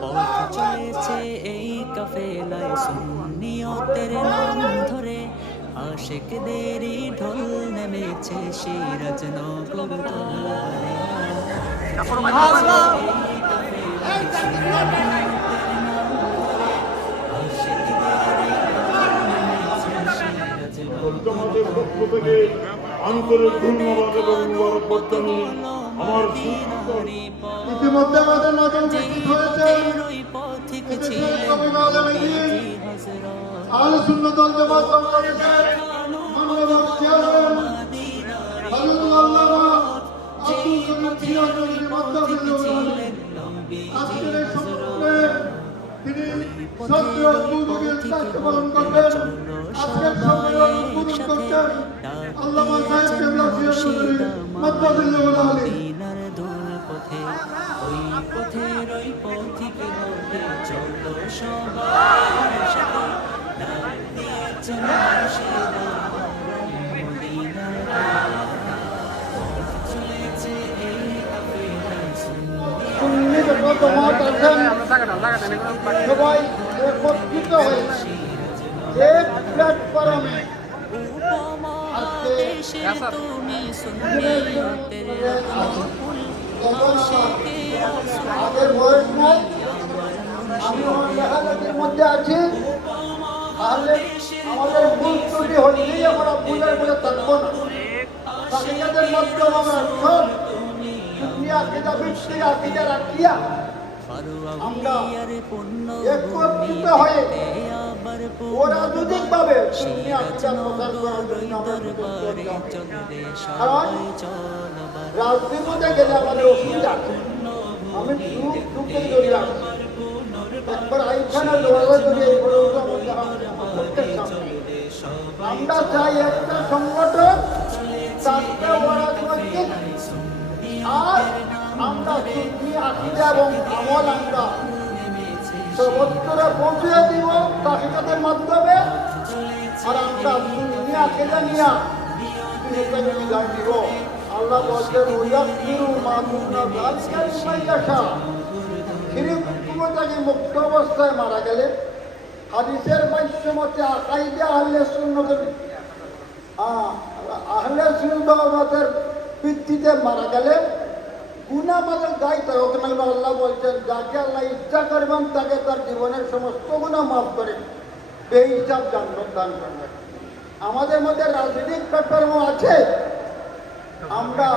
পথ চলেছে এই কাফেলায় সুন্নিয়তের নাম ধরে, আশিকদেরই ঢোল নেমেছে সিরাজ নগর দরবারে। সমাজের পক্ষ থেকে আন্তরিক ধন্যবাদ এবং মুবারকবাদ জানিয়ে আমার ইতিমধ্যে আমাদের মাঝে উপস্থিত হয়েছেন আহলে সুন্নাত ওয়াল জামাত বাংলাদেশের মাননীয় চেয়ারম্যান হযরত আল্লামা আব্দুল করিম জিলানী মাদ্দাতুল্লাহ। আজকের এই সম্মেলনে তিনি সক্রিয় উদ্যোগের দায়িত্ব পালন করবেন। আজকের সম্মেলন উদ্বোধন করছেন আল্লামা সাহেব কেবলা জিলানী মাদ্দাতুল্লাহ আলাইহি। ওই পথের ওই পথিকে বলতে চলো সবার সাথে, ডাক দিয়েছে মুর্শিদ মদিনার চলেছে এই কাফেলায় সুন্নি জামাত আছেন সবাই একত্রিত হয়ে এক প্ল্যাটফর্মে তুমি সুন্নিয়তের আমাদের বয়স নাই, আমি আমার লেখালেখির মধ্যে আছি, তাহলে আমাদের ভুল ত্রুটি হলেই আমরা ভুলের মধ্যে থাকবো না। তাদের মাধ্যমে আমরা সব আকিদা বিশ্বে আকিদা রাখিয়া আমরা একত্রিত হয়ে অরাজনৈতিকভাবে সুন্নি আকিদা প্রচার করার জন্য আমাদের কারণ রাজনীতিতে গেলে আমাদের অসুবিধা আছে। আমি ঢুকে জড়িয়ে আসছি, একবার আইখানা লোহারা জড়িয়ে এই প্রোগ্রাম আমরা চাই একটা সংগঠন চারটে অরাজনৈতিক, আর আমরা সুন্নি আকিদা এবং আমল আমরা সর্বত্র পৌঁছে দিব তাহিদাতের মাধ্যমে, আর আমরা সুন্নি আকিদা নিয়ে বিধান দিব। আল্লাহ বলছেন ওয়ায়াকফিরু মা দুনা যালিকা লিমান ইয়াশা। শিরক থেকে মুক্ত অবস্থায় মারা গেলে হাদিসের মাধ্যমে আকাইদা আহলে সুন্নাতের ভিত্তিতে মারা গেলে গুনাহ মালের দায়িত্ব হোক না। আল্লাহ বলছেন যাকে আল্লাহ ইচ্ছা করবেন তাকে তার জীবনের সমস্ত গুনাহ মাফ করে বেহিসাব জান্নাত দান করবেন। আমাদের মধ্যে রাজনৈতিক প্ল্যাটফর্ম আছে, আমরা